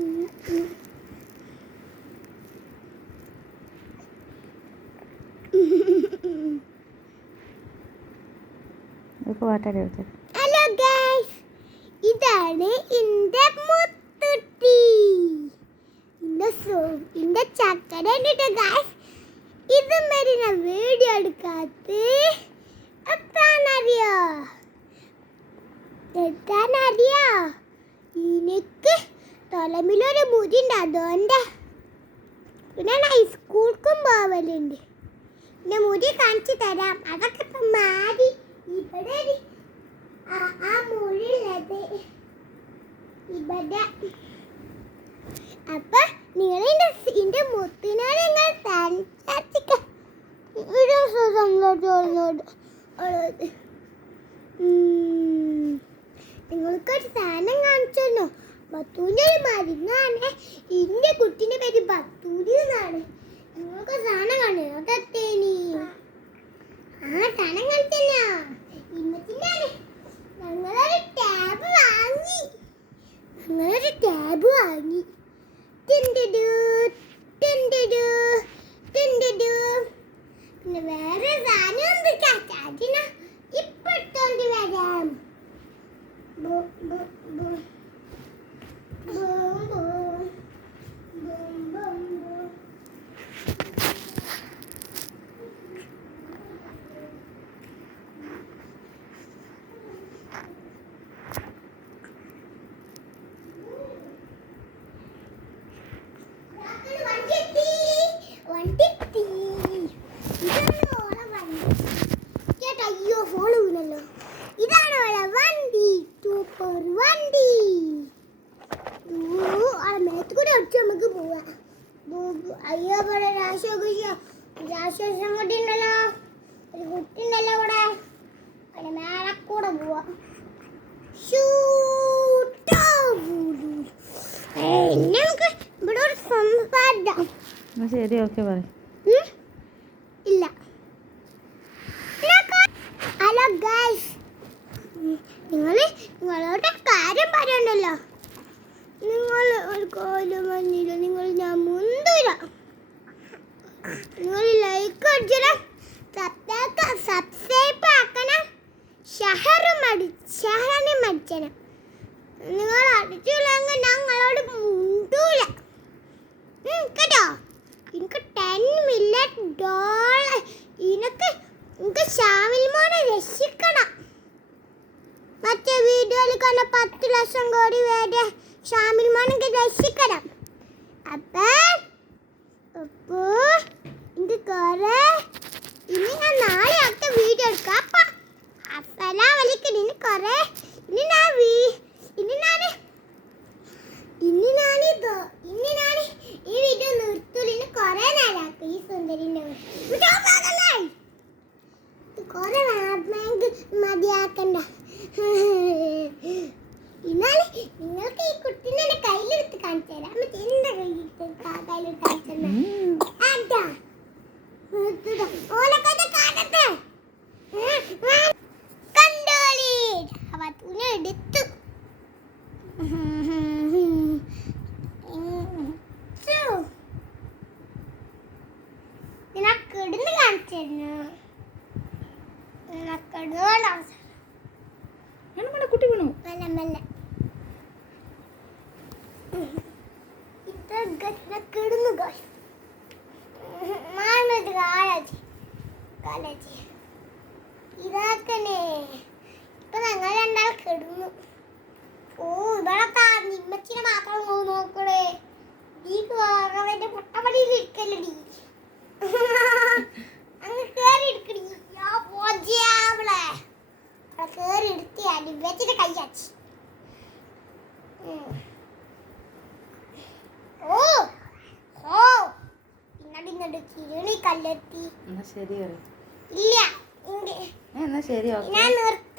Hello guys, ഇതാണ് എൻ്റെ മുത്തുട്ടി, എൻ്റെ ചക്കര ഗൈസ്. ഇത് മരി ഞാൻ വീഡിയോ എടുക്കാത്ത എത്താനറിയോ എനിക്ക് തലമിലൊരു മുടിയുണ്ട്, അതുകൊണ്ട് പിന്നെ ഞാൻ സ്കൂൾക്കും പോവലുണ്ട്. പിന്നെ മുടി കാണിച്ചു തരാം. അതൊക്കെ ഇപ്പം മാറി ഇവിടെ ആ മുടിയുള്ളത് ഇവിടെ. അപ്പൊ നിങ്ങൾ എൻ്റെ മുത്തിനോട് നിങ്ങൾ നിങ്ങൾക്കൊരു സാധനം കാണിച്ചോ. ബത്തൂരിൻ്റെ ഒരു മരുന്നാണ്. എൻ്റെ കുട്ടീൻ്റെ പേര് ബത്തൂരി എന്നാണ്. നിങ്ങൾക്ക് സാധനം കാണുക അതെത്തേനി ആ സാധനം കാണിച്ചല്ല. ഇന്നത്തിനാണ് ഞങ്ങളൊരു ടാബ് വാങ്ങി. പിന്നെ വേറെ സാധനം അതിനാ ഇപ്പൊ ഇട്ടോണ്ട് വരാം. അയ്യോ ഫോൺ വീണല്ലോ. ഇതാണ് അവളെ വണ്ടി, സൂപ്പർ വണ്ടി. മേത്ത് കൂടെ അടിച്ച് നമുക്ക് പോവാം. അയ്യോ ഇവിടെ രാശോഷം കുട്ടി ഉണ്ടല്ലോ, ഒരു കുട്ടി ഉണ്ടല്ലോ ഇവിടെ. അവിടെ മേലെ കൂടെ പോവാം. നമുക്ക് ഇവിടെ ഒരു സംസാരം. ശരി, ഓക്കെ പറ. ഇല്ല. ഹലോ ഗൈസ്, നിങ്ങളോട് കാര്യം പറയണ്ടല്ലോ. നിങ്ങൾ ഒരു കാര്യം പറഞ്ഞില്ല. ഞാൻ മുന്തൂല. നിങ്ങൾ ലൈക്ക് അടിച്ചണം, സബ്സ്ക്രൈബ് ആക്കണം, ഷഹറിനെ മടിച്ചണം. നിങ്ങൾ അടിച്ചില്ലെങ്കിൽ ഞങ്ങളോട് മുണ്ടൂല കേട്ടോ. എനിക്ക് $10 million എനിക്ക് ഷാമിൽ മോനെ രക്ഷിക്കണം. മറ്റേ വീഡിയോയിൽ കണ്ട 10 ലക്ഷം കോടി വേറെ ഷാമിൽ മോനെ രക്ഷിക്കണം. അപ്പൊ ഇത് കുറെ ഇനി ഞാൻ നാളെ അടുത്ത വീഡിയോ എടുക്കാം. അപ്പൊ അസ്സലാമു അലൈക്കും. ഇനി ഞാൻ ഈ വീഡിയോ നിർത്തൂല. കുറെ നേരാക്കും ഈ സുന്ദരിന്റെ കുറെ മതിയാക്കണ്ട. എന്നാല് നിങ്ങൾക്ക് ഈ കുട്ടീനെ കയ്യിലെടുത്ത് കാണിച്ചു തരാം. എന്താ കയ്യിലെടുത്ത് കാണിച്ചു കണ്ടോളി. അവനെ എടുത്തു. കിടന്ന് കാണിച്ചിരുന്നു. കുട്ടി വീണു. മെല്ലെ കിടന്നു കാലജി ഇതാക്കണേ. ഇപ്പൊ ഞങ്ങൾ രണ്ടാൾ കിടന്നു. ഓ ഇവിടെ നിമ്മച്ചിനെ മാത്രം നോക്കണേ. ദീപന്റെ പൊട്ടപ്പടിയിൽ ഇരിക്കല്ലടി. അങ്ങ് കേറി എടുക്കടി. കേറി എടുത്തി അടി വെച്ചിട്ട് കയ്യാച്ചി. ഇന്നടി ചിരുണി കല്ലെത്തി. ശരി ഇല്ല ശരി, ഞാൻ നിർത്തി.